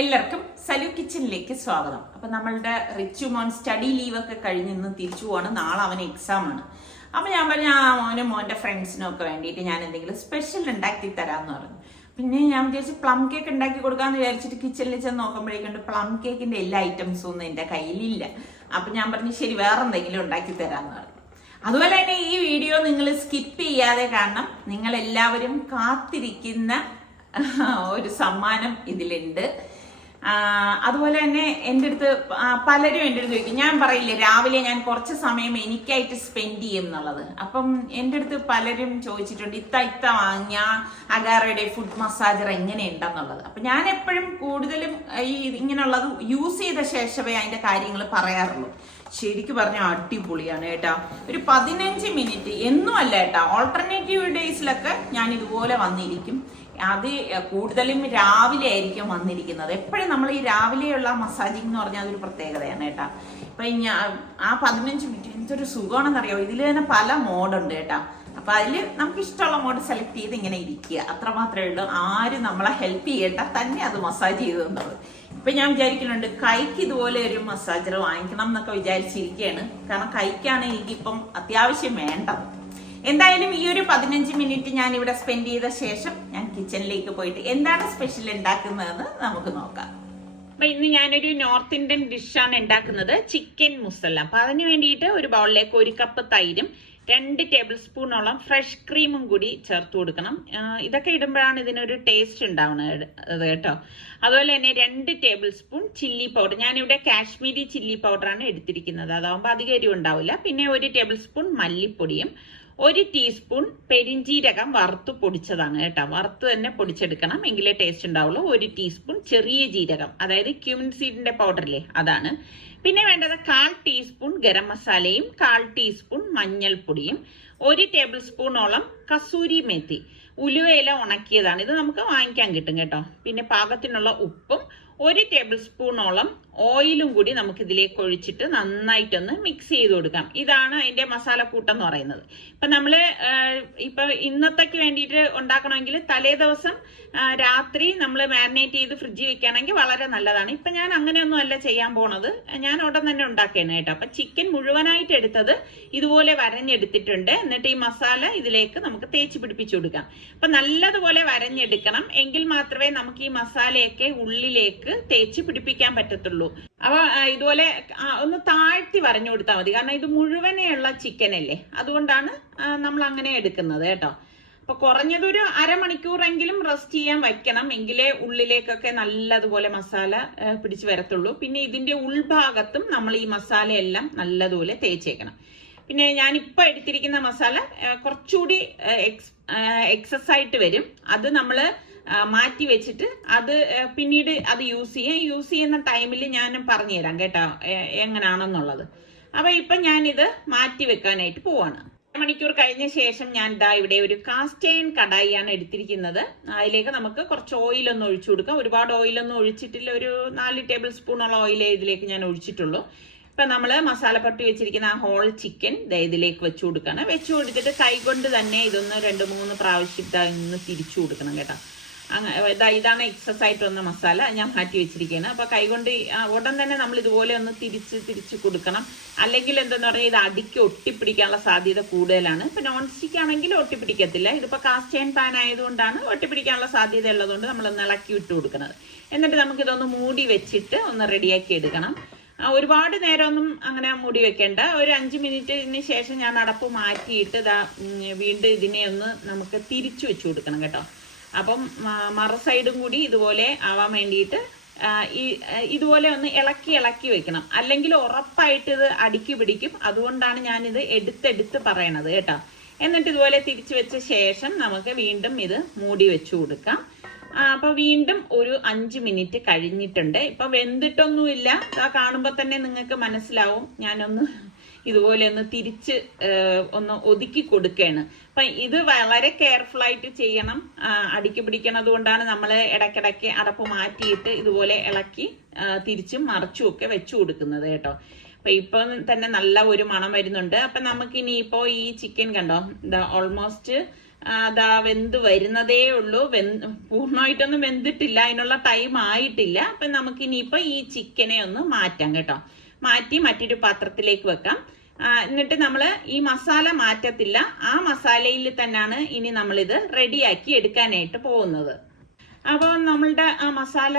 എല്ലാവർക്കും സലു കിച്ചണിലേക്ക് സ്വാഗതം. അപ്പൊ നമ്മളുടെ റിച്ചു മോൻ സ്റ്റഡി ലീവൊക്കെ കഴിഞ്ഞ് ഇന്ന് തിരിച്ചു പോവാണ്. നാളെ അവന് എക്സാം ആണ്. അപ്പൊ ഞാൻ പറഞ്ഞു മോനും മോന്റെ ഫ്രണ്ട്സിനും ഒക്കെ വേണ്ടിയിട്ട് ഞാൻ എന്തെങ്കിലും സ്പെഷ്യൽ ഉണ്ടാക്കി തരാമെന്ന് പറഞ്ഞു. പിന്നെ ഞാൻ വിചാരിച്ചു പ്ലം കേക്ക് ഉണ്ടാക്കി കൊടുക്കാന്ന് വിചാരിച്ചിട്ട് കിച്ചണിൽ ചെന്ന് നോക്കുമ്പോഴേക്കുണ്ട് പ്ലം കേക്കിന്റെ എല്ലാ ഐറ്റംസും ഒന്നും എന്റെ കയ്യിലില്ല. അപ്പൊ ഞാൻ പറഞ്ഞു ശരി വേറെ എന്തെങ്കിലും ഉണ്ടാക്കി തരാമെന്ന് പറഞ്ഞു. അതുപോലെ തന്നെ ഈ വീഡിയോ നിങ്ങൾ സ്കിപ്പ് ചെയ്യാതെ കാണണം. നിങ്ങൾ എല്ലാവരും കാത്തിരിക്കുന്ന ഒരു സമ്മാനം ഇതിലുണ്ട്. അതുപോലെ തന്നെ എൻ്റെ അടുത്ത് പലരും എൻ്റെ അടുത്ത് ചോദിക്കും, ഞാൻ പറയില്ലേ രാവിലെ ഞാൻ കുറച്ച് സമയം എനിക്കായിട്ട് സ്പെൻഡ് ചെയ്യും എന്നുള്ളത്. അപ്പം എൻ്റെ അടുത്ത് പലരും ചോദിച്ചിട്ടുണ്ട് ഇത്ത വാങ്ങിയ അഗാറയുടെ ഫുഡ് മസാജർ എങ്ങനെയുണ്ടെന്നുള്ളത്. അപ്പം ഞാൻ എപ്പോഴും കൂടുതലും ഈ ഇങ്ങനെയുള്ളത് യൂസ് ചെയ്ത ശേഷമേ അതിൻ്റെ കാര്യങ്ങൾ പറയാറുള്ളൂ. ശരിക്കും പറഞ്ഞാൽ അടിപൊളിയാണ് കേട്ടോ. ഒരു 15 മിനിറ്റ് എന്നും അല്ല കേട്ടോ, ഓൾട്ടർനേറ്റീവ് ഡേയ്സിലൊക്കെ ഞാൻ ഇതുപോലെ വന്നിരിക്കും. അത് കൂടുതലും രാവിലെ ആയിരിക്കും വന്നിരിക്കുന്നത്. എപ്പോഴും നമ്മൾ ഈ രാവിലെയുള്ള മസാജിങ് എന്ന് പറഞ്ഞാൽ അതൊരു പ്രത്യേകതയാണ് കേട്ടോ. ഇപ്പൊ ആ 15 മിനിറ്റ് എന്തൊരു സുഖമാണെന്നറിയോ. ഇതിൽ തന്നെ പല മോഡുണ്ട് കേട്ടോ. അപ്പൊ അതിൽ നമുക്ക് ഇഷ്ടമുള്ള മോഡ് സെലക്ട് ചെയ്ത് ഇങ്ങനെ ഇരിക്കുക, അത്രമാത്രമേ ഉള്ളൂ. ആരും നമ്മളെ ഹെൽപ്പ് ചെയ്യട്ട, തന്നെ അത് മസാജ് ചെയ്തെന്നുള്ളത്. ഇപ്പൊ ഞാൻ വിചാരിക്കുന്നുണ്ട് കൈക്ക് ഇതുപോലെ ഒരു മസാജർ വാങ്ങിക്കണം എന്നൊക്കെ വിചാരിച്ചിരിക്കുകയാണ്. കാരണം കൈക്കാണ് എനിക്കിപ്പം അത്യാവശ്യം വേണ്ടത്. എന്തായാലും ഈ ഒരു 15 മിനിറ്റ് ഞാൻ ഇവിടെ സ്പെൻഡ് ചെയ്ത ശേഷം ഞാൻ കിച്ചണിലേക്ക് പോയിട്ട് എന്താണ് സ്പെഷ്യൽ ഉണ്ടാക്കുന്നതെന്ന് നമുക്ക് നോക്കാം. അപ്പൊ ഇന്ന് ഞാനൊരു നോർത്ത് ഇന്ത്യൻ ഡിഷാണ് ഉണ്ടാക്കുന്നത്, ചിക്കൻ മുസല്ല. അപ്പൊ അതിന് വേണ്ടിയിട്ട് ഒരു ബൗളിലേക്ക് 1 കപ്പ് തൈരും 2 ടേബിൾ സ്പൂണോളം ഫ്രഷ് ക്രീമും കൂടി ചേർത്ത് കൊടുക്കണം. ഇതൊക്കെ ഇടുമ്പോഴാണ് ഇതിനൊരു ടേസ്റ്റ് ഉണ്ടാവുന്നത് കേട്ടോ. അതുപോലെ തന്നെ 2 ടേബിൾ സ്പൂൺ ചില്ലി പൗഡർ. ഞാനിവിടെ കാശ്മീരി ചില്ലി പൗഡറാണ് എടുത്തിരിക്കുന്നത്, അതാവുമ്പോൾ അധികം എരിവ് ഉണ്ടാവില്ല. പിന്നെ 1 ടേബിൾ സ്പൂൺ മല്ലിപ്പൊടിയും 1 ടീസ്പൂൺ പെരിഞ്ജീരകം വറുത്ത് പൊടിച്ചതാണ് കേട്ടോ. വറുത്ത് തന്നെ പൊടിച്ചെടുക്കണം, എങ്കിലേ ടേസ്റ്റ് ഉണ്ടാവുള്ളൂ. 1 ടീസ്പൂൺ ചെറിയ ജീരകം, അതായത് ക്യൂമിൻ സീഡിന്റെ പൗഡറില്ലേ അതാണ്. പിന്നെ വേണ്ടത് 1/4 ടീസ്പൂൺ ഗരം മസാലയും 1/4 ടീസ്പൂൺ മഞ്ഞൾപ്പൊടിയും 1 ടേബിൾ സ്പൂണോളം കസൂരി മേത്തി, ഉലുവയില ഉണക്കിയതാണ്. ഇത് നമുക്ക് വാങ്ങിക്കാൻ കിട്ടും കേട്ടോ. പിന്നെ പാകത്തിനുള്ള ഉപ്പും 1 ടേബിൾ സ്പൂണോളം ഓയിലും കൂടി നമുക്ക് ഇതിലേക്ക് ഒഴിച്ചിട്ട് നന്നായിട്ടൊന്ന് മിക്സ് ചെയ്ത് കൊടുക്കാം. ഇതാണ് അതിന്റെ മസാലക്കൂട്ടം എന്ന് പറയുന്നത്. ഇപ്പൊ നമ്മള് ഇപ്പൊ ഇന്നത്തേക്ക് വേണ്ടിയിട്ട് ഉണ്ടാക്കണമെങ്കിൽ തലേ ദിവസം രാത്രി നമ്മൾ മാരിനേറ്റ് ചെയ്ത് ഫ്രിഡ്ജിൽ വെക്കുകയാണെങ്കിൽ വളരെ നല്ലതാണ്. ഇപ്പൊ ഞാൻ അങ്ങനെയൊന്നും അല്ല ചെയ്യാൻ പോണത്, ഞാൻ ഉടൻ തന്നെ ഉണ്ടാക്കുകയാണ് കേട്ടോ. അപ്പൊ ചിക്കൻ മുഴുവനായിട്ട് എടുത്തത് ഇതുപോലെ വരഞ്ഞെടുത്തിട്ടുണ്ട്. എന്നിട്ട് ഈ മസാല ഇതിലേക്ക് നമുക്ക് തേച്ച് പിടിപ്പിച്ചു കൊടുക്കാം. അപ്പൊ നല്ലതുപോലെ വരഞ്ഞെടുക്കണം, എങ്കിൽ മാത്രമേ നമുക്ക് ഈ മസാലയൊക്കെ ഉള്ളിലേക്ക് തേച്ച് പിടിപ്പിക്കാൻ പറ്റത്തുള്ളൂ. അപ്പൊ ഇതുപോലെ ഒന്ന് താഴ്ത്തി വരഞ്ഞു കൊടുത്താൽ മതി, കാരണം ഇത് മുഴുവനെയുള്ള ചിക്കൻ അല്ലേ, അതുകൊണ്ടാണ് നമ്മൾ അങ്ങനെ എടുക്കുന്നത് കേട്ടോ. അപ്പൊ കുറഞ്ഞതൊരു അരമണിക്കൂറെങ്കിലും റെസ്റ്റ് ചെയ്യാൻ വെക്കണം, എങ്കിലേ ഉള്ളിലേക്കൊക്കെ നല്ലതുപോലെ മസാല പിടിച്ചു വരത്തുള്ളൂ. പിന്നെ ഇതിന്റെ ഉൾഭാഗത്തും നമ്മൾ ഈ മസാലയെല്ലാം നല്ലതുപോലെ തേച്ചേക്കണം. പിന്നെ ഞാനിപ്പോൾ എടുത്തിരിക്കുന്ന മസാല കുറച്ചുകൂടി എക്സസ് ആയിട്ട് വരും. അത് നമ്മൾ മാറ്റി വെച്ചിട്ട് അത് പിന്നീട് അത് യൂസ് ചെയ്യുന്ന ടൈമിൽ ഞാൻ പറഞ്ഞു തരാം കേട്ടോ എങ്ങനെയാണെന്നുള്ളത്. അപ്പൊ ഇപ്പൊ ഞാനിത് മാറ്റി വെക്കാനായിട്ട് പോവാണ്. മണിക്കൂർ കഴിഞ്ഞ ശേഷം ഞാൻ ഇവിടെ ഒരു കാസ്റ്റ് അയൺ കടായിയാണ് എടുത്തിരിക്കുന്നത്. അതിലേക്ക് നമുക്ക് കുറച്ച് ഓയിലൊന്നും ഒഴിച്ചു കൊടുക്കാം. ഒരുപാട് ഓയിലൊന്നും ഒഴിച്ചിട്ടില്ല, ഒരു 4 ടേബിൾ സ്പൂണോളം ഓയിലേ ഇതിലേക്ക് ഞാൻ ഒഴിച്ചിട്ടുള്ളൂ. ഇപ്പൊ നമ്മള് മസാല പട്ടി വെച്ചിരിക്കുന്ന ആ ഹോൾ ചിക്കൻ ഇതിലേക്ക് വെച്ചു കൊടുക്കണം. വെച്ചു കൊടുത്തിട്ട് കൈകൊണ്ട് തന്നെ ഇതൊന്ന് 2-3 പ്രാവശ്യം ഇതൊന്ന് തിരിച്ചു കൊടുക്കണം കേട്ടോ. ഇതാണ് എക്സസ് ആയിട്ട് വന്ന മസാല ഞാൻ മാറ്റി വെച്ചിരിക്കുകയാണ്. അപ്പൊ കൈകൊണ്ട് ഉടൻ തന്നെ നമ്മൾ ഇതുപോലെ ഒന്ന് തിരിച്ച് കൊടുക്കണം. അല്ലെങ്കിൽ എന്തെന്ന് പറഞ്ഞാൽ ഇത് അടിക്ക് ഒട്ടിപ്പിടിക്കാനുള്ള സാധ്യത കൂടുതലാണ്. ഇപ്പൊ നോൺ സ്റ്റിക്ക് ആണെങ്കിൽ ഒട്ടിപ്പിടിക്കത്തില്ല. ഇതിപ്പോ കാസ്റ്റ് അയൺ പാൻ ആയതുകൊണ്ടാണ് ഒട്ടിപ്പിടിക്കാനുള്ള സാധ്യത ഉള്ളതുകൊണ്ട് നമ്മളൊന്ന് ഇളക്കി വിട്ട് കൊടുക്കുന്നത്. എന്നിട്ട് നമുക്ക് ഇതൊന്ന് മൂടി വെച്ചിട്ട് ഒന്ന് റെഡിയാക്കി എടുക്കണം. ഒരുപാട് നേരമൊന്നും അങ്ങനെ മൂടി വെക്കേണ്ട. ഒരു 5 മിനിറ്റിന് ശേഷം ഞാൻ അടപ്പ് മാറ്റിയിട്ട് വീണ്ടും ഇതിനെ ഒന്ന് നമുക്ക് തിരിച്ചു വെച്ചു കൊടുക്കണം കേട്ടോ. അപ്പം മറു സൈഡും കൂടി ഇതുപോലെ ആവാൻ വേണ്ടിയിട്ട് ഇതുപോലെ ഒന്ന് ഇളക്കി വെക്കണം, അല്ലെങ്കിൽ ഉറപ്പായിട്ട് ഇത് അടുക്കി പിടിക്കും. അതുകൊണ്ടാണ് ഞാനിത് എടുത്തെടുത്ത് പറയണത് കേട്ടോ. എന്നിട്ട് ഇതുപോലെ തിരിച്ചു വെച്ച ശേഷം നമുക്ക് വീണ്ടും ഇത് മൂടി വെച്ചു കൊടുക്കാം. അപ്പൊ വീണ്ടും ഒരു 5 മിനിറ്റ് കഴിഞ്ഞിട്ടുണ്ട്. ഇപ്പൊ വെന്തിട്ടൊന്നുമില്ല, കാണുമ്പോ തന്നെ നിങ്ങൾക്ക് മനസ്സിലാവും. ഞാനൊന്ന് ഇതുപോലെ ഒന്ന് തിരിച്ച് ഒന്ന് ഒതുക്കി കൊടുക്കുകയാണ്. അപ്പൊ ഇത് വളരെ കെയർഫുൾ ആയിട്ട് ചെയ്യണം, അടുക്കി പിടിക്കണത് കൊണ്ടാണ് നമ്മൾ ഇടയ്ക്കിടയ്ക്ക് അടപ്പ് മാറ്റിയിട്ട് ഇതുപോലെ ഇളക്കി തിരിച്ചും മറിച്ചും ഒക്കെ വെച്ചു കൊടുക്കുന്നത് കേട്ടോ. അപ്പൊ ഇപ്പൊ തന്നെ നല്ല ഒരു മണം വരുന്നുണ്ട്. അപ്പൊ നമുക്ക് ഇനിയിപ്പോ ഈ ചിക്കൻ കണ്ടോ, ഓൾമോസ്റ്റ് അതാ വെന്ത് വരുന്നതേ ഉള്ളൂ. പൂർണ്ണമായിട്ടൊന്നും വെന്തിട്ടില്ല, അതിനുള്ള ടൈം ആയിട്ടില്ല. അപ്പൊ നമുക്ക് ഇനിയിപ്പോ ഈ ചിക്കനെ ഒന്ന് മാറ്റാം കേട്ടോ. മാറ്റി മറ്റൊരു പാത്രത്തിലേക്ക് വെക്കാം. എന്നിട്ട് നമ്മൾ ഈ മസാല മാറ്റത്തില്ല, ആ മസാലയിൽ തന്നെയാണ് ഇനി നമ്മളിത് റെഡിയാക്കി എടുക്കാനായിട്ട് പോകുന്നത്. അപ്പോൾ നമ്മളുടെ ആ മസാല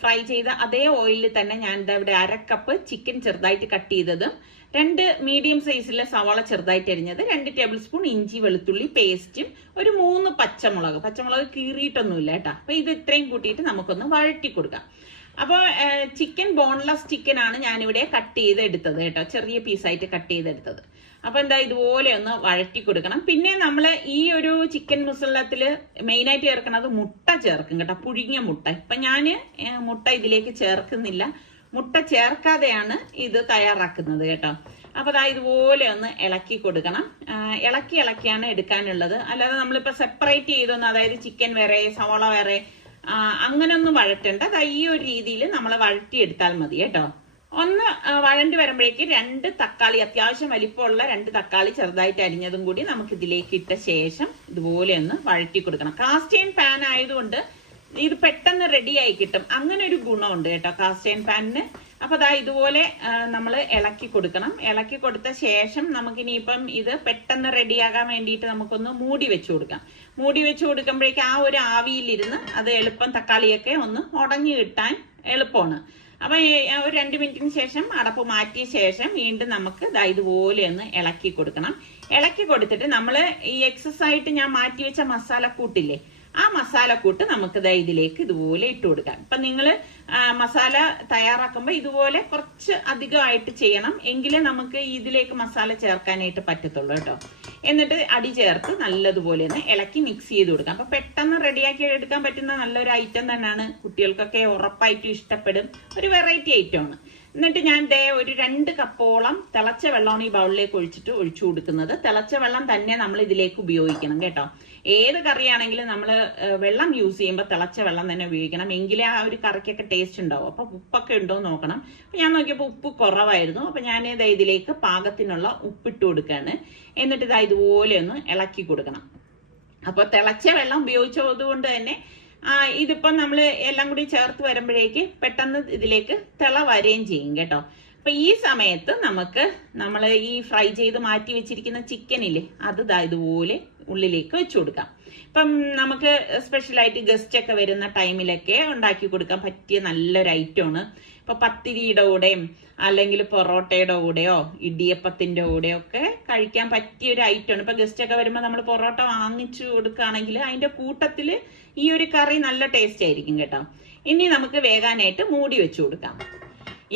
ഫ്രൈ ചെയ്ത അതേ ഓയിലിൽ തന്നെ ഞാൻ ഇവിടെ 1/2 കപ്പ് ചിക്കൻ ചെറുതായിട്ട് കട്ട് ചെയ്തതും 2 മീഡിയം സൈസിലെ സവാള ചെറുതായിട്ട് അരിഞ്ഞത്, 2 ടേബിൾ സ്പൂൺ ഇഞ്ചി വെളുത്തുള്ളി പേസ്റ്റും, ഒരു 3 പച്ചമുളക് കീറിയിട്ടൊന്നുമില്ല കേട്ടോ. അപ്പൊ ഇത് ഇത്രയും കൂട്ടിയിട്ട് നമുക്കൊന്ന് വഴറ്റി കൊടുക്കാം. അപ്പോൾ ചിക്കൻ ബോൺലെസ് ചിക്കൻ ആണ് ഞാനിവിടെ കട്ട് ചെയ്തെടുത്തത് കേട്ടോ, ചെറിയ പീസായിട്ട് കട്ട് ചെയ്തെടുത്തത്. അപ്പൊ എന്താ ഇതുപോലെ ഒന്ന് വഴറ്റി കൊടുക്കണം. പിന്നെ നമ്മൾ ഈ ഒരു ചിക്കൻ മസാലത്തിൽ മെയിനായിട്ട് ചേർക്കുന്നത് മുട്ട ചേർക്കും കേട്ടോ, പുഴുങ്ങിയ മുട്ട. ഇപ്പൊ ഞാൻ മുട്ട ഇതിലേക്ക് ചേർക്കുന്നില്ല, മുട്ട ചേർക്കാതെയാണ് ഇത് തയ്യാറാക്കുന്നത് കേട്ടോ. അപ്പൊ അതാ ഇതുപോലെ ഒന്ന് ഇളക്കി കൊടുക്കണം. ഇളക്കിയാണ് എടുക്കാനുള്ളത്. അല്ലാതെ നമ്മളിപ്പോ സെപ്പറേറ്റ് ചെയ്തൊന്ന്, അതായത് ചിക്കൻ വേറെ സവാള വേറെ അങ്ങനെ ഒന്നും വഴറ്റണ്ട. അതാ ഈ ഒരു രീതിയിൽ നമ്മൾ വഴറ്റിയെടുത്താൽ മതി കേട്ടോ. ഒന്ന് വഴണ്ടി വരുമ്പോഴേക്ക് 2 തക്കാളി, അത്യാവശ്യം വലിപ്പമുള്ള 2 തക്കാളി ചെറുതായിട്ട് അരിഞ്ഞതും കൂടി നമുക്ക് ഇതിലേക്ക് ഇട്ട ശേഷം ഇതുപോലെ ഒന്ന് വഴറ്റി കൊടുക്കണം. കാസ്റ്റ് അയൺ പാൻ ആയതുകൊണ്ട് ഇത് പെട്ടെന്ന് റെഡി ആയി കിട്ടും. അങ്ങനെ ഒരു ഗുണമുണ്ട് കേട്ടോ കാസ്റ്റ് അയൺ പാനിന്. അപ്പൊ അതാ ഇതുപോലെ നമ്മൾ ഇളക്കി കൊടുക്കണം. ഇളക്കി കൊടുത്ത ശേഷം നമുക്കിനിയിപ്പം ഇത് പെട്ടെന്ന് റെഡിയാകാൻ വേണ്ടിയിട്ട് നമുക്കൊന്ന് മൂടി വെച്ചു കൊടുക്കാം. മൂടി വെച്ച് കൊടുക്കുമ്പോഴേക്ക് ആ ഒരു ആവിയിലിരുന്ന് അത് എളുപ്പം തക്കാളിയൊക്കെ ഒന്ന് ഉടഞ്ഞു കിട്ടാൻ എളുപ്പമാണ്. അപ്പൊ ഒരു 2 മിനിറ്റിന് ശേഷം അടപ്പ് മാറ്റിയ ശേഷം വീണ്ടും നമുക്ക് ഇതുപോലെ ഒന്ന് ഇളക്കി കൊടുക്കണം. ഇളക്കി കൊടുത്തിട്ട് നമ്മൾ ഈ എക്സസ് ആയിട്ട് ഞാൻ മാറ്റി വെച്ച മസാലക്കൂട്ടില്ലേ, ആ മസാലക്കൂട്ട് നമുക്ക് ഇതിലേക്ക് ഇതുപോലെ ഇട്ട് കൊടുക്കാം. ഇപ്പൊ നിങ്ങൾ മസാല തയ്യാറാക്കുമ്പോൾ ഇതുപോലെ കുറച്ച് അധികമായിട്ട് ചെയ്യണം, എങ്കിലേ നമുക്ക് ഇതിലേക്ക് മസാല ചേർക്കാനായിട്ട് പറ്റത്തുള്ളൂ കേട്ടോ. എന്നിട്ട് അടി ചേർത്ത് നല്ലതുപോലെ ഒന്ന് ഇളക്കി മിക്സ് ചെയ്ത് കൊടുക്കാം. അപ്പൊ പെട്ടെന്ന് റെഡിയാക്കി എടുക്കാൻ പറ്റുന്ന നല്ലൊരു ഐറ്റം തന്നെയാണ്, കുട്ടികൾക്കൊക്കെ ഉറപ്പായിട്ടും ഇഷ്ടപ്പെടും, ഒരു വെറൈറ്റി ഐറ്റമാണ്. എന്നിട്ട് ഞാൻ ഒരു 2 കപ്പോളം തിളച്ച വെള്ളമാണ് ഈ ബൗളിലേക്ക് ഒഴിച്ചു കൊടുക്കുന്നത്. തിളച്ച വെള്ളം തന്നെ നമ്മൾ ഇതിലേക്ക് ഉപയോഗിക്കണം കേട്ടോ. ഏത് കറിയാണെങ്കിലും നമ്മൾ വെള്ളം യൂസ് ചെയ്യുമ്പോൾ തിളച്ച വെള്ളം തന്നെ ഉപയോഗിക്കണം, എങ്കിലേ ആ ഒരു കറിക്കൊക്കെ ടേസ്റ്റ് ഉണ്ടാവും. അപ്പൊ ഉപ്പൊക്കെ ഉണ്ടോ എന്ന് നോക്കണം. അപ്പൊ ഞാൻ നോക്കിയപ്പോൾ ഉപ്പ് കുറവായിരുന്നു. അപ്പൊ ഞാൻ ഇതിലേക്ക് പാകത്തിനുള്ള ഉപ്പിട്ട് കൊടുക്കുകയാണ്. എന്നിട്ട് ഇതുപോലെ ഒന്ന് ഇളക്കി കൊടുക്കണം. അപ്പൊ തിളച്ച വെള്ളം ഉപയോഗിച്ചത് കൊണ്ട് തന്നെ ഇതിപ്പം നമ്മൾ എല്ലാം കൂടി ചേർത്ത് വരുമ്പോഴേക്ക് പെട്ടെന്ന് ഇതിലേക്ക് തിള വരെയും ചെയ്യും കേട്ടോ. അപ്പൊ ഈ സമയത്ത് നമ്മൾ ഈ ഫ്രൈ ചെയ്ത് മാറ്റി വെച്ചിരിക്കുന്ന ചിക്കനില്ലേ, അത് ഇതുപോലെ ഉള്ളിലേക്ക് വെച്ചു കൊടുക്കാം. ഇപ്പം നമുക്ക് സ്പെഷ്യലായിട്ട് ഗസ്റ്റ് ഒക്കെ വരുന്ന ടൈമിലൊക്കെ ഉണ്ടാക്കി കൊടുക്കാൻ പറ്റിയ നല്ലൊരു ഐറ്റമാണ്. ഇപ്പൊ പത്തിരിയുടെ കൂടെയും അല്ലെങ്കിൽ പൊറോട്ടയുടെ കൂടെയോ ഇടിയപ്പത്തിന്റെ കൂടെയോ ഒക്കെ കഴിക്കാൻ പറ്റിയ ഒരു ഐറ്റമാണ്. ഇപ്പൊ ഗസ്റ്റ് ഒക്കെ വരുമ്പോൾ നമ്മൾ പൊറോട്ട വാങ്ങിച്ചു കൊടുക്കുകയാണെങ്കിൽ അതിന്റെ കൂട്ടത്തില് ഈ ഒരു കറി നല്ല ടേസ്റ്റ് ആയിരിക്കും കേട്ടോ. ഇനി നമുക്ക് വേകാനായിട്ട് മൂടി വെച്ചു കൊടുക്കാം.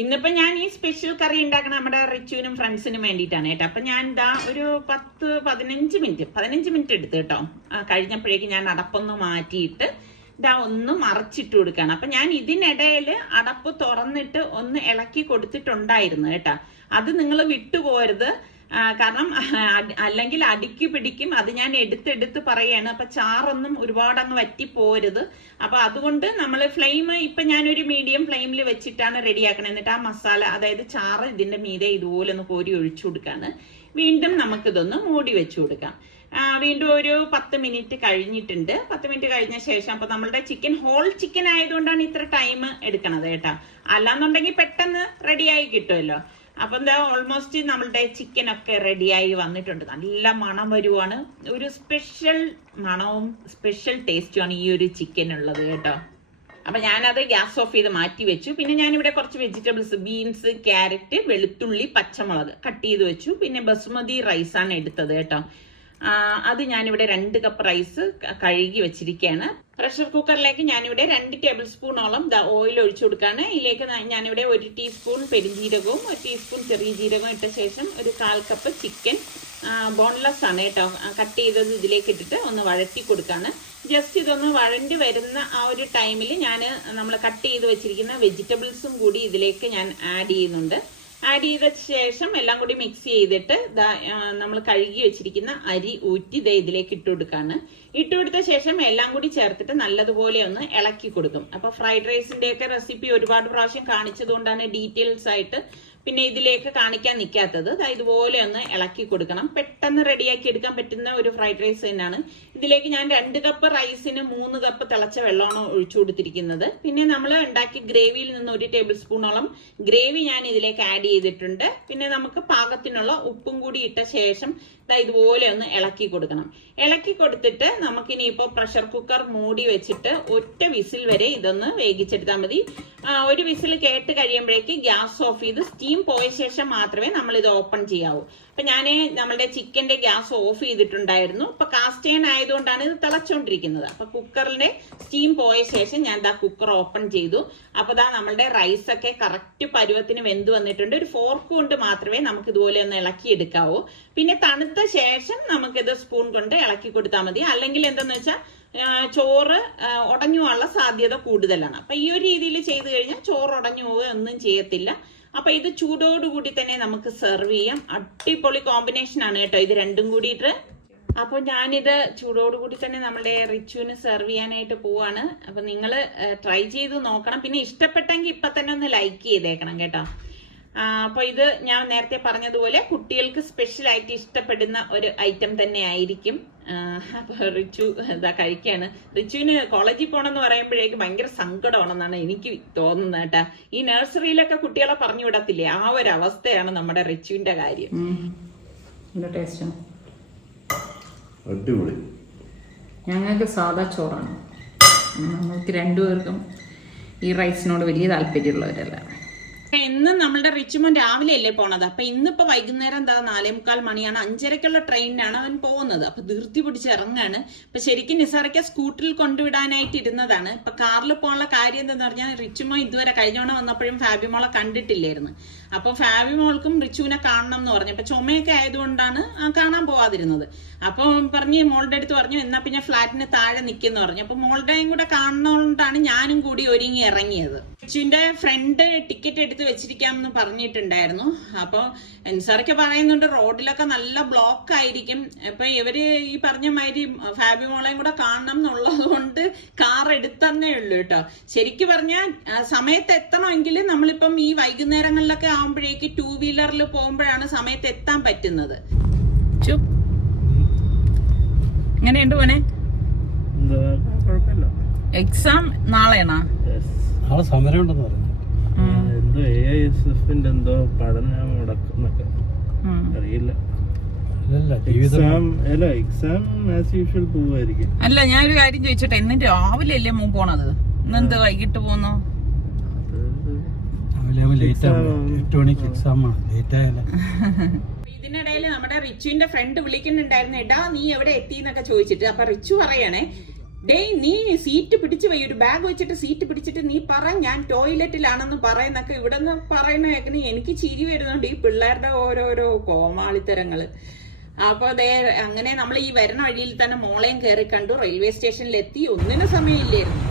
ഇന്നിപ്പോ ഞാൻ ഈ സ്പെഷ്യൽ കറി ഉണ്ടാക്കണ നമ്മുടെ റിച്ചുവിനും ഫ്രണ്ട്സിനും വേണ്ടിയിട്ടാണ് കേട്ടോ. അപ്പൊ ഞാൻ ഒരു 10-15 മിനിറ്റ് എടുത്ത് കേട്ടോ. കഴിഞ്ഞപ്പോഴേക്ക് ഞാൻ അടപ്പൊന്ന് മാറ്റിയിട്ട് ഒന്ന് മറച്ചിട്ട് കൊടുക്കുകയാണ്. അപ്പൊ ഞാൻ ഇതിനിടയിൽ അടപ്പ് തുറന്നിട്ട് ഒന്ന് ഇളക്കി കൊടുത്തിട്ടുണ്ടായിരുന്നു കേട്ടോ. അത് നിങ്ങൾ വിട്ടുപോകരുത്, കാരണം അല്ലെങ്കിൽ അടിക്ക് പിടിക്കും. അത് ഞാൻ എടുത്തെടുത്ത് പറയാണ്. അപ്പൊ ചാറൊന്നും ഒരുപാട് അങ്ങ് വറ്റിപ്പോരുത്. അപ്പൊ അതുകൊണ്ട് നമ്മൾ ഫ്ലെയിം ഇപ്പൊ ഞാനൊരു മീഡിയം ഫ്ലെയിമിൽ വെച്ചിട്ടാണ് റെഡിയാക്കണത്. എന്നിട്ട് ആ മസാല, അതായത് ചാറ് ഇതിന്റെ മീതെ ഇതുപോലെ ഒന്ന് കോരി ഒഴിച്ചു കൊടുക്കാണ്. വീണ്ടും നമുക്കിതൊന്ന് മൂടി വെച്ചു കൊടുക്കാം. വീണ്ടും ഒരു 10 മിനിറ്റ് കഴിഞ്ഞിട്ടുണ്ട്. 10 മിനിറ്റ് കഴിഞ്ഞ ശേഷം അപ്പൊ നമ്മളുടെ ചിക്കൻ ഹോൾ ചിക്കൻ ആയതുകൊണ്ടാണ് ഇത്ര ടൈം എടുക്കണത് കേട്ടോ. അല്ലാന്നുണ്ടെങ്കിൽ പെട്ടെന്ന് റെഡിയായി കിട്ടുമല്ലോ. അപ്പൊ ഓൾമോസ്റ്റ് നമ്മളുടെ ചിക്കൻ ഒക്കെ റെഡിയായി വന്നിട്ടുണ്ട്. നല്ല മണം വരുവാണ്. ഒരു സ്പെഷ്യൽ മണവും സ്പെഷ്യൽ ടേസ്റ്റുമാണ് ഈ ഒരു ചിക്കൻ ഉള്ളത് കേട്ടോ. അപ്പൊ ഞാനത് ഗ്യാസ് ഓഫ് ചെയ്ത് മാറ്റി വെച്ചു. പിന്നെ ഞാനിവിടെ കുറച്ച് വെജിറ്റബിൾസ്, ബീൻസ്, ക്യാരറ്റ്, വെളുത്തുള്ളി, പച്ചമുളക് കട്ട് ചെയ്ത് വെച്ചു. പിന്നെ ബസുമതി റൈസാണ് എടുത്തത് കേട്ടോ. അത് ഞാനിവിടെ 2 കപ്പ് റൈസ് കഴുകി വെച്ചിരിക്കുകയാണ്. പ്രഷർ കുക്കറിലേക്ക് ഞാനിവിടെ 2 ടേബിൾ സ്പൂണോളം ഓയിൽ ഒഴിച്ചു കൊടുക്കുകയാണ്. ഇതിലേക്ക് ഞാനിവിടെ 1 ടീസ്പൂൺ പെരുംജീരകവും 1 ടീസ്പൂൺ ചെറിയ ജീരകവും ഇട്ട ശേഷം ഒരു 1/4 കപ്പ് ചിക്കൻ ബോൺലെസ് ആണ് കേട്ടോ കട്ട് ചെയ്തത് ഇതിലേക്ക് ഇട്ടിട്ട് ഒന്ന് വഴറ്റി കൊടുക്കുകയാണ്. ജസ്റ്റ് ഇതൊന്ന് വഴണ്ടി വരുന്ന ആ ഒരു ടൈമിൽ നമ്മൾ കട്ട് ചെയ്ത് വെച്ചിരിക്കുന്ന വെജിറ്റബിൾസും കൂടി ഇതിലേക്ക് ഞാൻ ആഡ് ചെയ്യുന്നുണ്ട്. ആഡ് ചെയ്ത ശേഷം എല്ലാം കൂടി മിക്സ് ചെയ്തിട്ട് നമ്മൾ കഴുകി വെച്ചിരിക്കുന്ന അരി ഊറ്റി ഇതിലേക്ക് ഇട്ട് കൊടുക്കാണ്. ഇട്ട് കൊടുത്ത ശേഷം എല്ലാം കൂടി ചേർത്തിട്ട് നല്ലതുപോലെ ഒന്ന് ഇളക്കി കൊടുക്കും. അപ്പൊ ഫ്രൈഡ് റൈസിന്റെ ഒക്കെ റെസിപ്പി ഒരുപാട് പ്രാവശ്യം കാണിച്ചത് കൊണ്ടാണ് ഡീറ്റെയിൽസ് ആയിട്ട് പിന്നെ ഇതിലേക്ക് കാണിക്കാൻ നിൽക്കാത്തത്. ഇതുപോലെ ഒന്ന് ഇളക്കി കൊടുക്കണം. പെട്ടെന്ന് റെഡിയാക്കി എടുക്കാൻ പറ്റുന്ന ഒരു ഫ്രൈഡ് റൈസ് തന്നെയാണ്. ഇതിലേക്ക് ഞാൻ 2 കപ്പ് റൈസിന് 3 കപ്പ് തിളച്ച വെള്ളമാണ് ഒഴിച്ചു കൊടുത്തിരിക്കുന്നത്. പിന്നെ നമ്മൾ ഉണ്ടാക്കിയ ഗ്രേവിയിൽ നിന്ന് 1 ടേബിൾ സ്പൂണോളം ഗ്രേവി ഞാൻ ഇതിലേക്ക് ആഡ് ചെയ്തിട്ടുണ്ട്. പിന്നെ നമുക്ക് പാകത്തിനുള്ള ഉപ്പും കൂടി ഇട്ട ശേഷം ഇതുപോലെ ഒന്ന് ഇളക്കി കൊടുക്കണം. ഇളക്കി കൊടുത്തിട്ട് നമുക്കിനിയിപ്പോൾ പ്രഷർ കുക്കർ മൂടി വെച്ചിട്ട് 1 വിസിൽ വരെ ഇതൊന്ന് വേവിച്ചെടുത്താൽ മതി. 1 വിസിൽ കേട്ട് കഴിയുമ്പോഴേക്ക് ഗ്യാസ് ഓഫ് ചെയ്ത് സ്റ്റീം പോയ ശേഷം മാത്രമേ നമ്മൾ ഇത് ഓപ്പൺ ചെയ്യാവൂ. അപ്പൊ ഞാൻ നമ്മുടെ ചിക്കന്റെ ഗ്യാസ് ഓഫ് ചെയ്തിട്ടുണ്ടായിരുന്നു. ഇപ്പൊ കാസ്റ്റ് അയൺ ആയതുകൊണ്ടാണ് ഇത് തിളച്ചോണ്ടിരിക്കുന്നത്. അപ്പൊ കുക്കറിന്റെ സ്റ്റീം പോയ ശേഷം ഞാൻ കുക്കർ ഓപ്പൺ ചെയ്തു. അപ്പൊ നമ്മളുടെ റൈസ് ഒക്കെ കറക്റ്റ് പരുവത്തിന് വെന്ത് വന്നിട്ടുണ്ട്. ഒരു ഫോർക്ക് കൊണ്ട് മാത്രമേ നമുക്ക് ഇതുപോലെ ഒന്ന് ഇളക്കി എടുക്കാവൂ. പിന്നെ തണുത്ത ശേഷം നമുക്കിത് സ്പൂൺ കൊണ്ട് ഇളക്കി കൊടുത്താൽ മതി. അല്ലെങ്കിൽ എന്തെന്ന് വെച്ചാൽ ചോറ് ഉടഞ്ഞു പോകാനുള്ള സാധ്യത കൂടുതലാണ്. അപ്പൊ ഈ ഒരു രീതിയിൽ ചെയ്ത് കഴിഞ്ഞാൽ ചോറ് ഉടഞ്ഞു പോവുക ഒന്നും ചെയ്യത്തില്ല. അപ്പൊ ഇത് ചൂടോടുകൂടി തന്നെ നമുക്ക് സെർവ് ചെയ്യാം. അടിപൊളി കോമ്പിനേഷൻ ആണ് കേട്ടോ ഇത് രണ്ടും കൂടിയിട്ട്. അപ്പൊ ഞാനിത് ചൂടോടുകൂടി തന്നെ നമ്മുടെ റിച്ചുവിന് സെർവ് ചെയ്യാനായിട്ട് പോവാണ്. അപ്പൊ നിങ്ങൾ ട്രൈ ചെയ്ത് നോക്കണം. പിന്നെ ഇഷ്ടപ്പെട്ടെങ്കിൽ ഇപ്പൊ തന്നെ ഒന്ന് ലൈക്ക് ചെയ്തേക്കണം കേട്ടോ. അപ്പൊ ഇത് ഞാൻ നേരത്തെ പറഞ്ഞതുപോലെ കുട്ടികൾക്ക് സ്പെഷ്യൽ ആയിട്ട് ഇഷ്ടപ്പെടുന്ന ഒരു ഐറ്റം തന്നെ ആയിരിക്കും. അപ്പൊ റിച്ചു കഴിക്കാണ്. റിച്ചുവിന് കോളേജിൽ പോകണമെന്ന് പറയുമ്പോഴേക്കും ഭയങ്കര സങ്കടമാണെന്നാണ് എനിക്ക് തോന്നുന്നത് കേട്ടാ. ഈ നഴ്സറിയിലൊക്കെ കുട്ടികളെ പറഞ്ഞു വിടത്തില്ലേ, ആ ഒരു അവസ്ഥയാണ് നമ്മുടെ റിച്ചുവിന്റെ കാര്യം. അടിപൊളി. ഞങ്ങൾക്ക് സാധാ ചോറാണ്. നമ്മൾക്ക് രണ്ടുപേർക്കും ഈ റൈസിനോട് വലിയ താല്പര്യമുള്ളവരല്ല. എന്നും നമ്മളുടെ റിച്ചുമോൻ രാവിലെ അല്ലേ പോണത്. അപ്പൊ ഇന്നിപ്പോ വൈകുന്നേരം 4:45 മണിയാണ്. 5:30ക്കുള്ള ട്രെയിനിനാണ് അവൻ പോകുന്നത്. അപ്പൊ ധൃതി പിടിച്ച് ഇറങ്ങാണ്. ഇപ്പൊ ശരിക്കും നിസാറയ്ക്ക് സ്കൂട്ടറിൽ കൊണ്ടുവിടാനായിട്ട് ഇരുന്നതാണ്. ഇപ്പൊ കാറിൽ പോകാനുള്ള കാര്യം എന്താന്ന് പറഞ്ഞാൽ റിച്ചുമോൻ ഇതുവരെ കഴിഞ്ഞോണം വന്നപ്പോഴും ഫാബിമോളെ കണ്ടിട്ടില്ലായിരുന്നു. അപ്പൊ ഫാബിമോൾക്കും റിച്ചുവിനെ കാണണം എന്ന് പറഞ്ഞു. അപ്പൊ ചുമയൊക്കെ ആയതുകൊണ്ടാണ് കാണാൻ പോവാതിരുന്നത്. അപ്പൊ പറഞ്ഞ് മോളുടെ അടുത്ത് പറഞ്ഞു എന്നാ പിന്നെ ഫ്ലാറ്റിന് താഴെ നിൽക്കുന്നു പറഞ്ഞു. അപ്പൊ മോളുടെയും കൂടെ കാണുന്നതുകൊണ്ടാണ് ഞാനും കൂടി ഒരുങ്ങി ഇറങ്ങിയത്. റിച്ചുവിന്റെ ഫ്രണ്ട് ടിക്കറ്റ് എടുത്ത് വെച്ചിരിക്കാമെന്ന് പറഞ്ഞിട്ടുണ്ടായിരുന്നു. അപ്പൊ നിസാറൊക്കെ പറയുന്നുണ്ട് റോഡിലൊക്കെ നല്ല ബ്ലോക്ക് ആയിരിക്കും. അപ്പൊ ഇവര് ഈ പറഞ്ഞ മാതിരി ഫാബിമോളെയും കൂടെ കാണണം എന്നുള്ളത് കൊണ്ട് കാർ എടുത്തന്നേ ഉള്ളൂ കേട്ടോ. ശരിക്കും പറഞ്ഞാൽ സമയത്ത് എത്തണമെങ്കിൽ നമ്മളിപ്പം ഈ വൈകുന്നേരങ്ങളിലൊക്കെ ആവുമ്പോഴേക്ക് 2 വീലറിൽ പോകുമ്പോഴാണ് സമയത്ത് എത്താൻ പറ്റുന്നത്. എങ്ങനെയുണ്ട് മോനെ? എക്സാം നാളെയാണോ? നാളെ സമരം ഉണ്ടെന്ന് പറഞ്ഞു. എന്തോ AISFന്റെ എന്തോ പഠനം നടക്കുന്നൊക്കെ അറിയില്ല. എക്സാം ആസ് യൂഷ്വൽ പോവായിരിക്കും. അല്ല ഞാനൊരു കാര്യം ചോദിച്ചോട്ടെ, ഇന്ന് രാവിലെ അല്ലേ മോൻ പോണത്? ഇന്നെന്ത് വൈകിട്ട് പോന്നു? ഇതിനിടയിൽ നമ്മുടെ റിച്ചുവിന്റെ ഫ്രണ്ട് വിളിക്കുന്നുണ്ടായിരുന്നു, എടാ നീ എവിടെ എത്തി എന്നൊക്കെ ചോദിച്ചിട്ട്. അപ്പൊ റിച്ചു പറയണേ, ഡേയ് നീ സീറ്റ് പിടിച്ചു പോയി, ഒരു ബാഗ് വെച്ചിട്ട് സീറ്റ് പിടിച്ചിട്ട് നീ പറ ഞാൻ ടോയ്ലറ്റിലാണെന്ന് പറയുന്നൊക്കെ ഇവിടെ നിന്ന് പറയുന്ന കേൾക്കണേ. എനിക്ക് ചിരി വരുന്നുണ്ട് ഈ പിള്ളേരുടെ ഓരോരോ കോമാളിത്തരങ്ങള്. അപ്പൊ അതേ അങ്ങനെ നമ്മൾ ഈ വരുന്ന വഴിയിൽ തന്നെ മോളെയും കയറി കണ്ടു. റെയിൽവേ സ്റ്റേഷനിൽ എത്തി. ഒന്നിനും സമയമില്ലായിരുന്നു.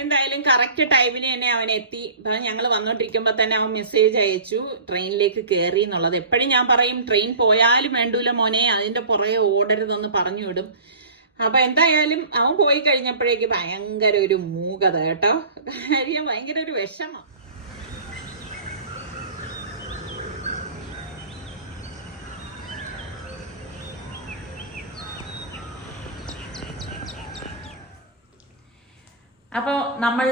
എന്തായാലും കറക്റ്റ് ടൈമിന് തന്നെ അവൻ എത്തി. ഞങ്ങൾ വന്നോണ്ടിരിക്കുമ്പോ തന്നെ അവൻ മെസ്സേജ് അയച്ചു ട്രെയിനിലേക്ക് കയറി എന്നുള്ളത്. എപ്പോഴും ഞാൻ പറയും ട്രെയിൻ പോയാലും വേണ്ടൂല മോനെ, അതിന്റെ പുറകെ ഓടരുതെന്ന് പറഞ്ഞു വിടും. അപ്പൊ എന്തായാലും അവൻ പോയി കഴിഞ്ഞപ്പോഴേക്ക് ഭയങ്കര ഒരു മൂകത കേട്ടോ. കാര്യം ഭയങ്കര ഒരു വിഷമം. അപ്പോൾ നമ്മൾ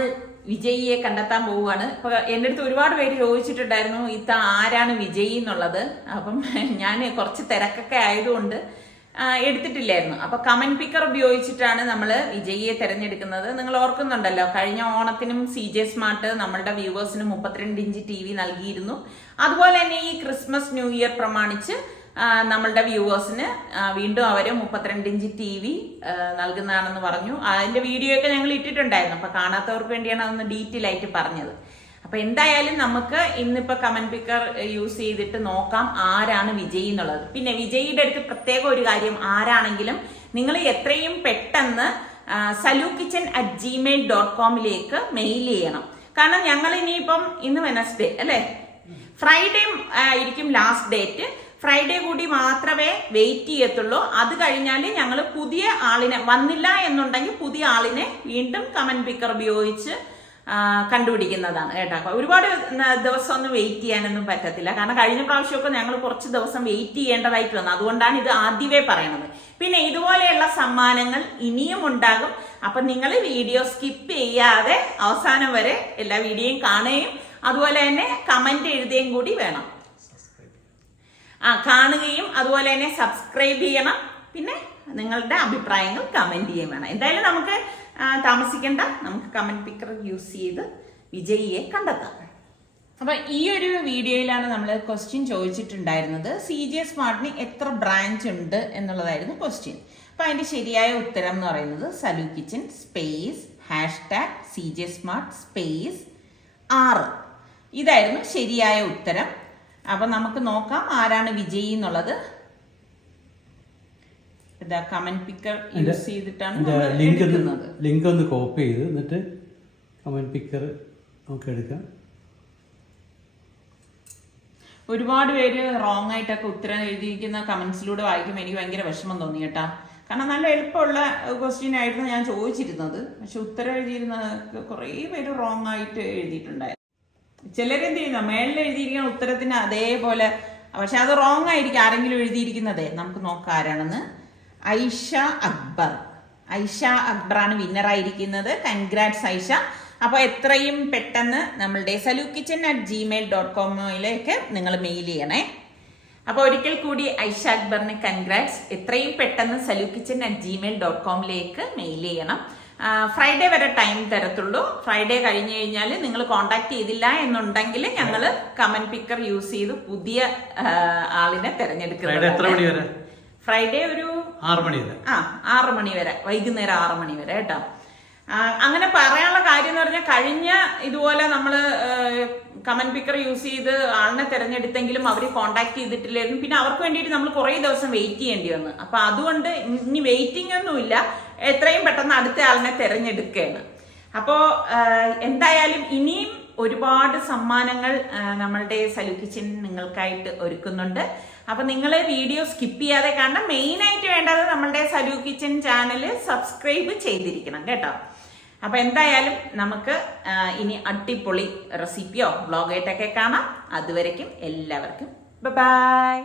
വിജയിയെ കണ്ടെത്താൻ പോവുകയാണ്. അപ്പോൾ എൻ്റെ അടുത്ത് ഒരുപാട് പേര് ചോദിച്ചിട്ടുണ്ടായിരുന്നു ഇത്ത ആരാണ് വിജയി എന്നുള്ളത്. അപ്പം ഞാൻ കുറച്ച് തിരക്കൊക്കെ ആയതുകൊണ്ട് എടുത്തിട്ടില്ലായിരുന്നു. അപ്പോൾ കമന്റ് പിക്കർ ഉപയോഗിച്ചിട്ടാണ് നമ്മൾ വിജയിയെ തിരഞ്ഞെടുക്കുന്നത്. നിങ്ങൾ ഓർക്കുന്നുണ്ടല്ലോ, കഴിഞ്ഞ ഓണത്തിനും CJ സ്മാർട്ട് നമ്മളുടെ വ്യൂവേഴ്സിന് 32 ഇഞ്ച് TV നൽകിയിരുന്നു. അതുപോലെ തന്നെ ഈ ക്രിസ്മസ് ന്യൂ ഇയർ പ്രമാണിച്ച് നമ്മളുടെ വ്യൂവേഴ്സിന് വീണ്ടും അവര് 32 ഇഞ്ച് TV നൽകുന്നതാണെന്ന് പറഞ്ഞു. അതിന്റെ വീഡിയോ ഒക്കെ ഞങ്ങൾ ഇട്ടിട്ടുണ്ടായിരുന്നു. അപ്പൊ കാണാത്തവർക്ക് വേണ്ടിയാണ് അതൊന്ന് ഡീറ്റെയിൽ ആയിട്ട് പറഞ്ഞത്. അപ്പൊ എന്തായാലും നമുക്ക് ഇന്നിപ്പോ കമന്റ് പിക്കർ യൂസ് ചെയ്തിട്ട് നോക്കാം ആരാണ് വിജയി എന്നുള്ളത്. പിന്നെ വിജയിയുടെ അടുത്ത് പ്രത്യേക ഒരു കാര്യം, ആരാണെങ്കിലും നിങ്ങൾ എത്രയും പെട്ടെന്ന് salukitchen@gmail.com മെയിൽ ചെയ്യണം. കാരണം ഞങ്ങൾ ഇനിയിപ്പം ഇന്ന് വെനസ്ഡേ അല്ലേ, ഫ്രൈഡേ ആയിരിക്കും ലാസ്റ്റ് ഡേറ്റ്. ഫ്രൈഡേ കൂടി മാത്രമേ വെയിറ്റ് ചെയ്യത്തുള്ളൂ. അത് കഴിഞ്ഞാൽ ഞങ്ങൾ പുതിയ ആളിനെ വന്നില്ല എന്നുണ്ടെങ്കിൽ പുതിയ ആളിനെ വീണ്ടും കമന്റ് പിക്കർ ഉപയോഗിച്ച് കണ്ടുപിടിക്കുന്നതാണ് കേട്ടോ. ഒരുപാട് ദിവസം ഒന്നും വെയിറ്റ് ചെയ്യാനൊന്നും പറ്റത്തില്ല. കാരണം കഴിഞ്ഞ പ്രാവശ്യമൊക്കെ ഞങ്ങൾ കുറച്ച് ദിവസം വെയിറ്റ് ചെയ്യേണ്ടതായിട്ട് വന്നു. അതുകൊണ്ടാണ് ഇത് ആദ്യമേ പറയണത്. പിന്നെ ഇതുപോലെയുള്ള സമ്മാനങ്ങൾ ഇനിയും ഉണ്ടാകും. അപ്പൊ നിങ്ങൾ വീഡിയോ സ്കിപ്പ് ചെയ്യാതെ അവസാനം വരെ എല്ലാ വീഡിയോയും കാണുകയും അതുപോലെ തന്നെ കമന്റ് എഴുതുകയും കൂടി വേണം. കാണുകയും അതുപോലെ തന്നെ സബ്സ്ക്രൈബ് ചെയ്യണം. പിന്നെ നിങ്ങളുടെ അഭിപ്രായങ്ങൾ കമന്റ് ചെയ്യുകയും വേണം. എന്തായാലും നമുക്ക് താമസിക്കേണ്ട, നമുക്ക് കമന്റ് പിക്കർ യൂസ് ചെയ്ത് വിജയിയെ കണ്ടെത്താം. അപ്പൊ ഈ ഒരു വീഡിയോയിലാണ് നമ്മൾ ക്വസ്റ്റ്യൻ ചോദിച്ചിട്ടുണ്ടായിരുന്നത്. CJ സ്മാർട്ടിന് എത്ര ബ്രാഞ്ച് ഉണ്ട് എന്നുള്ളതായിരുന്നു ക്വസ്റ്റ്യൻ. അപ്പൊ അതിന്റെ ശരിയായ ഉത്തരം എന്ന് പറയുന്നത് സലു kitchen space #CJ smart space 6 ഇതായിരുന്നു ശരിയായ ഉത്തരം. അപ്പൊ നമുക്ക് നോക്കാം ആരാണ് വിജയി എന്നുള്ളത്. ഇതാ കമന്റ് പിക്കർ യൂസ് ചെയ്തിട്ടാണ് ലിങ്ക് ഒന്ന് കോപ്പി ചെയ്ത് എന്നിട്ട് കമന്റ് പിക്കർ നമുക്ക് എടുക്കാം. ഒരുപാട് പേര് റോങ് ആയിട്ടൊക്കെ ഉത്തരം എഴുതിയിരിക്കുന്ന കമന്റ്സിലൂടെ വായിക്കുമ്പോൾ എനിക്ക് ഭയങ്കര വിഷമം തോന്നി കേട്ടാ. കാരണം നല്ല എളുപ്പമുള്ള ക്വസ്റ്റ്യൻ ആയിരുന്നു ഞാൻ ചോദിച്ചിരുന്നത്. പക്ഷെ ഉത്തരം എഴുതിയിരുന്ന കുറേ പേര് റോങ് ആയിട്ട് എഴുതിയിട്ടുണ്ടായിരുന്നു. ചിലരെന്ത് ചെയ്യുന്ന മേളിൽ എഴുതിയിരിക്കുന്ന ഉത്തരത്തിന് അതേപോലെ, പക്ഷെ അത് റോങ് ആയിരിക്കും ആരെങ്കിലും എഴുതിയിരിക്കുന്നത്. നമുക്ക് നോക്കാം ആരാണെന്ന്. ഐഷ അക്ബറാണ് വിന്നറായിരിക്കുന്നത്. കൺഗ്രാറ്റ്സ് ഐഷ. അപ്പൊ എത്രയും പെട്ടെന്ന് നമ്മളുടെ salukitchen@gmail.com നിങ്ങൾ മെയിൽ ചെയ്യണേ. അപ്പൊ ഒരിക്കൽ കൂടി ഐഷ അക്ബറിന് കൺഗ്രാറ്റ്സ്. എത്രയും പെട്ടെന്ന് salukitchen@gmail.com മെയിൽ ചെയ്യണം. ഫ്രൈഡേ വരെ ടൈം തരത്തുള്ളൂ. ഫ്രൈഡേ കഴിഞ്ഞു കഴിഞ്ഞാൽ നിങ്ങൾ കോണ്ടാക്ട് ചെയ്തില്ല എന്നുണ്ടെങ്കിൽ ഞങ്ങൾ കമന്റ് പിക്കർ യൂസ് ചെയ്ത് പുതിയ ആളിനെ തെരഞ്ഞെടുക്കുന്നത്. ഫ്രൈഡേ ഒരു 6 മണി വരെ, വൈകുന്നേരം 6 മണി വരെ കേട്ടോ. അങ്ങനെ പറയാനുള്ള കാര്യം എന്ന് പറഞ്ഞാൽ കഴിഞ്ഞ ഇതുപോലെ നമ്മള് കമന്റ് പിക്കർ യൂസ് ചെയ്ത് ആളിനെ തെരഞ്ഞെടുത്തെങ്കിലും അവർ കോണ്ടാക്ട് ചെയ്തിട്ടില്ലായിരുന്നു. പിന്നെ അവർക്ക് വേണ്ടിയിട്ട് നമ്മൾ കുറേ ദിവസം വെയിറ്റ് ചെയ്യേണ്ടി വന്നു. അപ്പൊ അതുകൊണ്ട് ഇനി വെയിറ്റിംഗ് ഒന്നുമില്ല, എത്രയും പെട്ടെന്ന് അടുത്ത ആളിനെ തെരഞ്ഞെടുക്കുകയാണ്. അപ്പോ എന്തായാലും ഇനിയും ഒരുപാട് സമ്മാനങ്ങൾ നമ്മളുടെ സലു കിച്ചൻ നിങ്ങൾക്കായിട്ട് ഒരുക്കുന്നുണ്ട്. അപ്പൊ നിങ്ങൾ വീഡിയോ സ്കിപ്പ് ചെയ്യാതെ കാണണം. മെയിൻ ആയിട്ട് വേണ്ടത് നമ്മളുടെ സലു കിച്ചൻ ചാനൽ സബ്സ്ക്രൈബ് ചെയ്തിരിക്കണം കേട്ടോ. അപ്പൊ എന്തായാലും നമുക്ക് ഇനി അടിപൊളി റെസിപ്പിയോ വ്ളോഗായിട്ടൊക്കെ കാണാം. അതുവരയ്ക്കും എല്ലാവർക്കും ബൈ.